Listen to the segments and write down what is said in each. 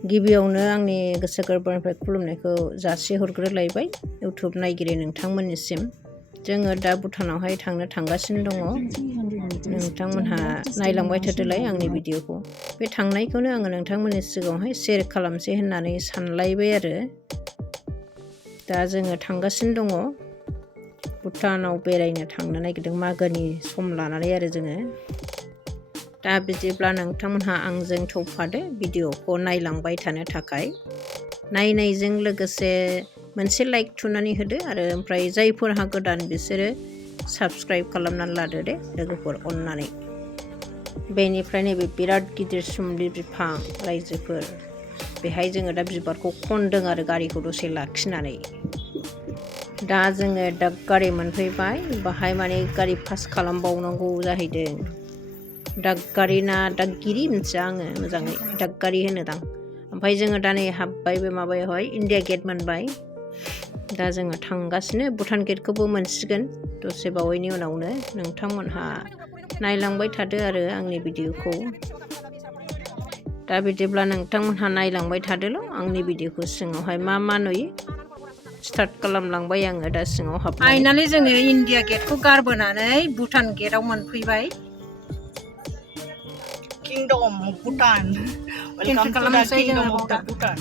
गिबियावनो आंनि गोसो गोरबोनिफ्राय खुलुमनायखौ जासिहरग्रोलायबाय इउटुब नायगिरि नोंथांमोननिसिम। जोङो दा भुटानावहाय थांगासिनो दङ। नोंथांमोनहा नायलांबाय थादोलाय आंनि भिडिअखौ। बे थांनायखौनो आङो नोंथांमोननि सिगाङावहाय शेयार खालामसै होननानै सानलायबाय आरो। दा जोङो थांगासिनो दङ। भुटानाव बेरायनो थांनो नागिरदों मागोनि सम लानानै आरो जोङो। दा बिदिब्ला नोंथांमोनहा आंजों थौफादो भिडिअखौ नायलांबाय थानो थाखाय। नायनायजों लोगोसे मोनसे लाइक थुनानै होदो आरो ओमफ्राय जायफोरहा गोदान बिसोरो साबस्क्राइब खालामनानै लादो दे लोगोफोर अननानै। बेनिफ्राय नैबे बिराद गिदिर सुम्लि बिफां रायजोफोर, बेहाय जोङो दा बिबारखौ खनदों आरो गारिखौ दसे लाखिनानै। दा जोङो दागगारि मोनफैबाय, बाहाय माने गारि पास खालामबावनांगौ जाहैदों। दागगारि ना दागगिरि मिथिया आङो मोजाङै, दागगारि होनोदां। ओमफ्राय जोङो दा नै हाबबाय बे माबायावहाय इण्डिया गेट मोनबाय। दा जोङो थांगासिनो, भुटान गेटखौबो मोनसिगोन दसे बावैनि उनावनो। नोंथांमोनहा नायलांबाय थादो आरो आंनि भिडिअखौ। दा बिदिब्ला नोंथांमोनहा नायलांबाय थादोल' आंनि भिडिअखौ सिङावहाय मा नुयो। स्टार्ट खालामलांबाय आङो दा सिङाव हाबनानै। फाइनालि जोङो इण्डिया गेटखौ गारबोनानै भुटान गेटआव मोनफैबाय। Kingdom Bhutan. Welcome to the Kingdom of the Bhutan.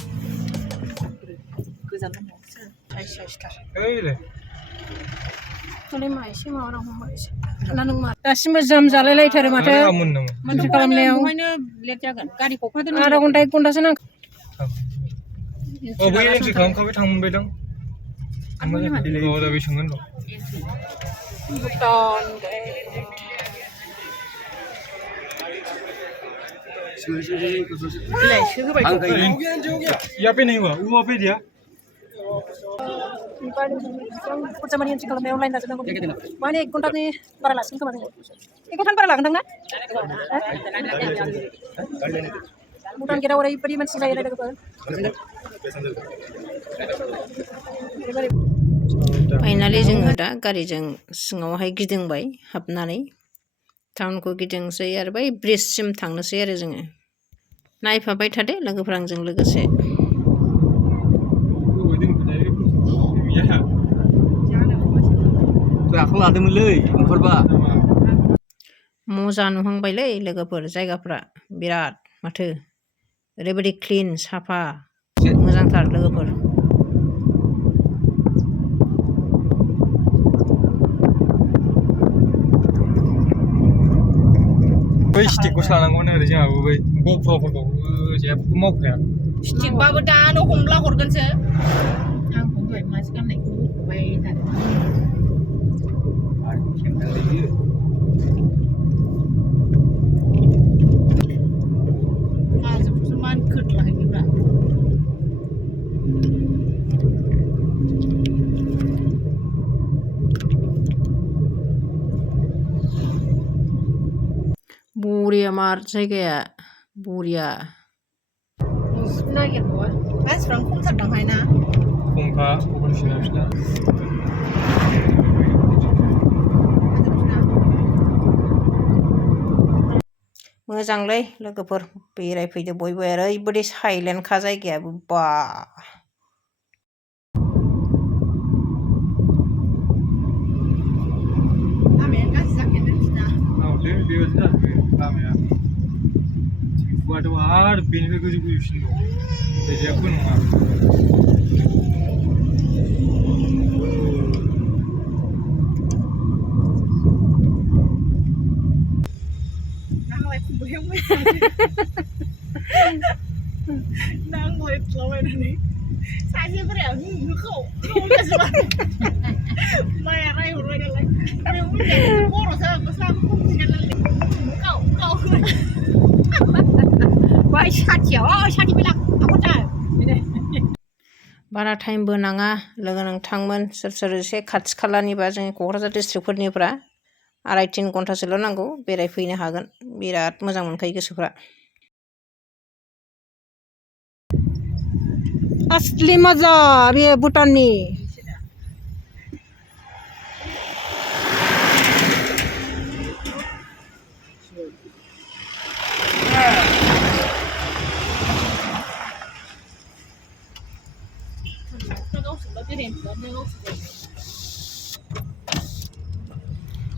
दासिमबो जाम जालायलायथारो माथो मानसि खालामनायाव। आधा घन्टा 1 घन्टासो नांगौ। बै एन्ट्रि खालामखाबाय थांबाय दां। दा बे सोंगोन र'। भुटान यहाँ पे नहीं हुआ, वहाँ पे दिया। फुजामानि एन्ट्रि खालामनायाव लाइन लाजोबनांगौ। माने 1 घन्टानि बारा लासिगोन खोमा जोङो। 1 घन्टानि बारा लागोनदां ना? भुटान गेटआव ओरैबायदि मानसि जायो लोगोफोर। फाइनालि जोङो दा गारिजों सिङावहाय गिदिंबाय हाबनानै। टाउनखौ गिदिंसै आरो बै ब्रिजसिम थांनोसै आरो जोङो। नायफाबाय थादो लोगोफोर आंजों लोगोसे। मजा नुहांबायलै लोगोफोर, जायगाफ्रा बिराद माथो ओरैबायदि क्लिन साफा मोजांथार लोगोफोर। बै स्टिकखौसो लानांगौमोन आरो जोंहाबो बै ग'प्र'फोरखौ जेबो मावखाया। स्टिकबाबो दानो हमला हरगोनसो। आंखौ दहाय मानसि गाननायखौ होबाय थादों। माजोंसो मान खोदलाहैयोब्रा। बरिया मार जायगाया बरिया। नागिरबावा मानसिफ्रानो खमथारदांहाय ना? खमखा पपुलेसना बिसिना। मोजांलै लोगोफोर, बेरायफैदो बयबो। ओरैबायदि साइलेन्टखा जायगायाबो बा। लामाया गाज्रि जाखायोना बिसिना। औ दे बेबायदि जाजोबो लामाया। थिंफुआथ' आरो बेनिफ्राय गोजौसिन दं। बे जेबो नङा। नांलाय खमलायाव नांलायफ्लाबायनानै सासे बोराया माया रायहरबाय नालाय बर'सो गस्लाबो बाय साथियाव साथि फैला बारा टाइमबो नाङा लोगो नोंथांमोन, सोर एसे खाथि खालानिबा जोंनि क'क्राझार डिस्ट्रिक्टफोरनिफ्रा 2.5-3 घन्टासोल' नांगौ, बेरायफैनो हागोन। बिराद मोजां मोनखायो गोसोफ्रा। असली मजा बे भुटाननि।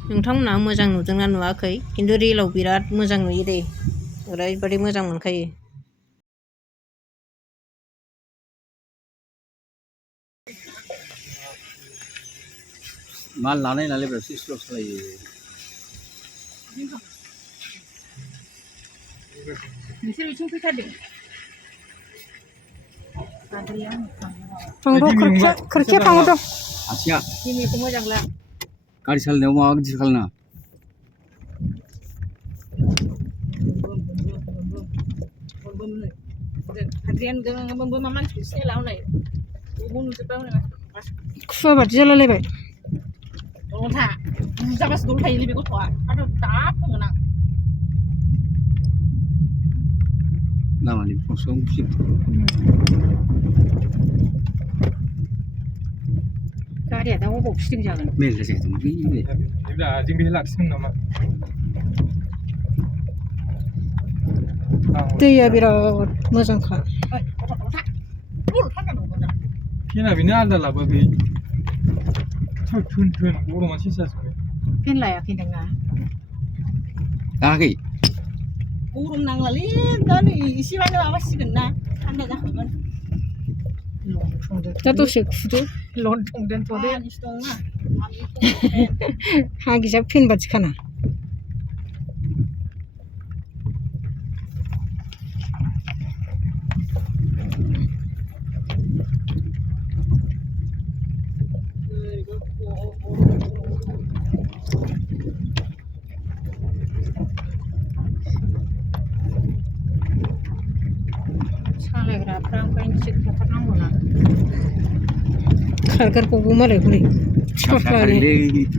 नोंथांमोनहा मोजां नुदोंना नुवाखै खिन्थु रिलाव बिराद मोजां नुयो दे ओरैबायदि मोजां मोनखायो माल लानाय नालाय बिराद स्ल' सालायो नोंसोर बिथिं फैथारदों खोरखिया फांआव दं आसिया दिनैखौ मोजां ला गारि सालायनायाव माबा गिदिर खालामनाङा मानसिखौ सिनायला हनै नुजोब्बाय हनै खुवा बादि जालायलायबाय दलथा बुजाबासो दल थायोलै बे गथ'आ आरो दाब बुंगोन आं लामानि फंसेयाव गारिया दा अबाव फिदिं जागोन मेरला जाहैदोंमोन जों बेहाय लाखिगोन नामा दैया बिराद मोजांखा फेना बेनो आलदा लाबो बे थोन गरमा सेसासो फेन लायाखै नोंना लायाखै गरम नांलालै दा नै एसेबानो माबासिगोन ना थान्दा जाखागोन दा दसे खुदो लन्थं दोनथ'दो दंना हागिजा फेन बादि खाना सालायग्राफ्रा ओंखायनो थिग थाथारनांगौना खारगारबावगौ मालाय हनै फिफाफ्रानो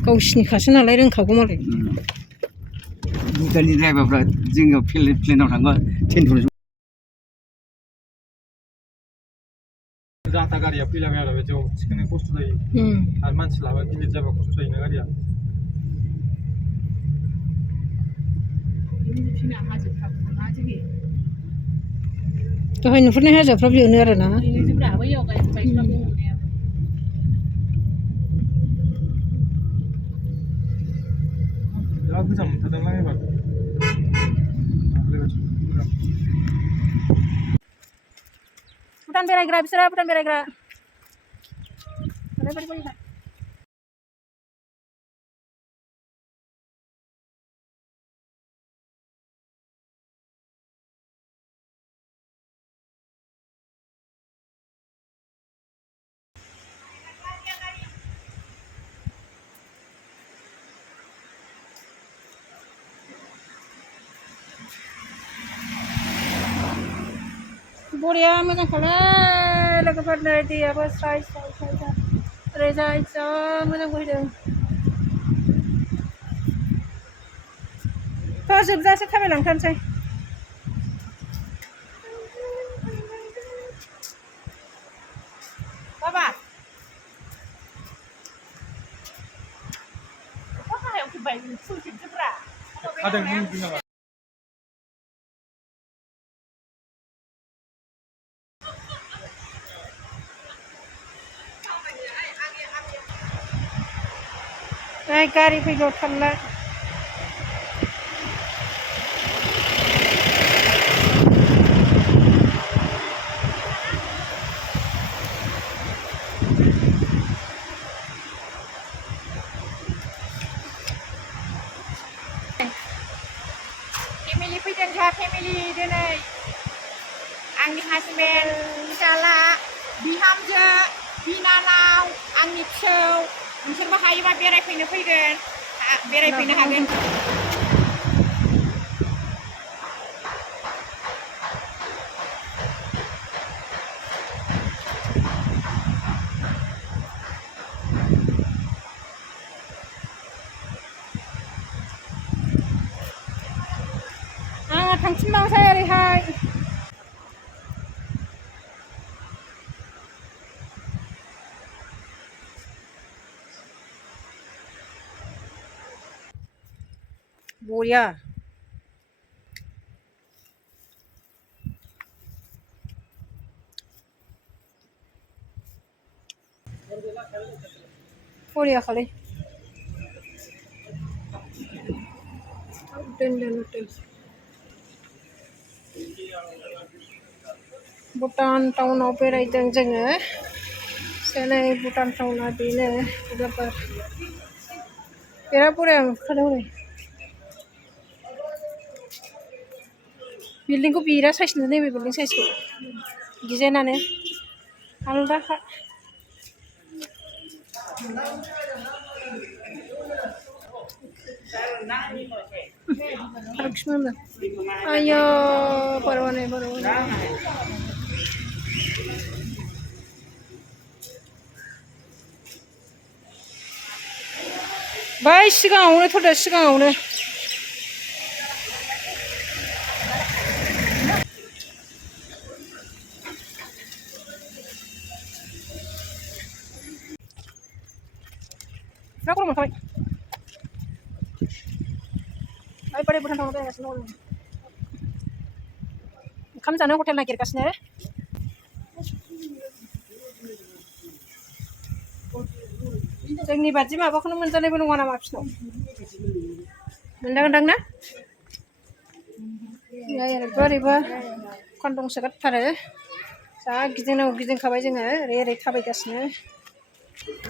गावसिनिखासो नालाय रोंखागौ मालाय भुटाननि ड्राइभारफ्रा जोंनियाव प्लेनाव थांबा टेनसन जाथा गारिया फैलाबाय आरो बेयाव थिखोनो खस्थ' जायो आरो मानसि लाबा गिलिर जाबा खस्थ' जायोना गारिया दहाय नुहुरनाय हाजोफ्रा बेयावनो आरोना बिराद गोजान मोनथारदोंलां एबार भुटान बेरायग्रा बिसोरो भुटान बेरायग्रा बरिया मोजांखालै लोगोफोर नै दैयाबो स्राय स्राय स्राय ओरैजाय जा मोजां बोहैदों थ' जोबजासे थाबायलांथारनोसै बाबा अखा हायाव फैबाय फुलजोबजोब्रा हादों नामा गारि फैगौ थारला फेमिलि फैदों जोंहा फेमिलि दिनै आंनि हासबेन्ड फिसाला बिहामजो बिनानाव आंनि फिसौ नोंसोरबो हायोबा बेरायफैनो फैगोन बेरायफैनो हागोन आंहा थांफिनबावसै ओरैहाय बरिया बरिया खालै दोन भुटान टाउनाव बेरायदों जोङो दिनै भुटान टाउना बेनो उदालबार बिराद बरिया नुखादों हरै बिल्डिंखौ बिराद साइज नुदों नैबे बिल्डिं साइजखौ डिजाइनानो आलदाखा Harusnya ayo parwane bai siगाङावनो थ'दो सिगाङावनो दा गरम मोनखाबाय Ay, pada bukan tahu beres nol. Kamu sana hotel naik ke sini? Jangan baca mah, aku nak menjadi belum mana maaf snow. Mendang-dang na? Ya, ya, riba, kantong sekat thare. Sa gizeng kabai jeng re thabai ke sini.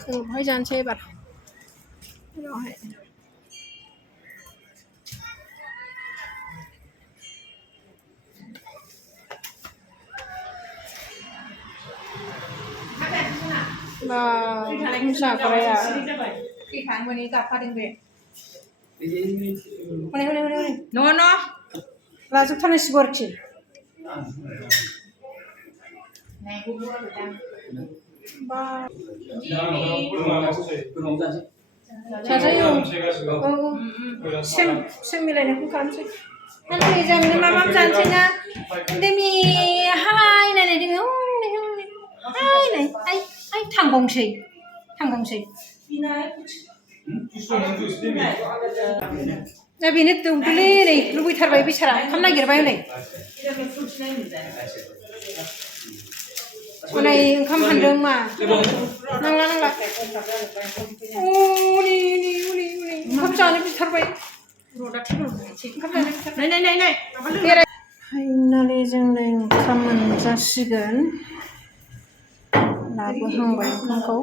So, hai jangan saya bar. Musa Korea. Kihanวันนี้กลับพาดึงเบรNo. Langsung tanah siborci. Saya sem milenya bukan sih. Nanti jamin mama janjinya. Demi hai nenek demi hai nenek ai tanggongsi. Nah bini tuh dulu nih, lu bitar bayi bicara, kamu lagi berapa nih? Mana yang kamu handeng mah? Nangla. Uli. Kamu jangan bitar bayi. Nih. Finally जों kamu जासिगोन. लाबोहांबाय ओंखामखौ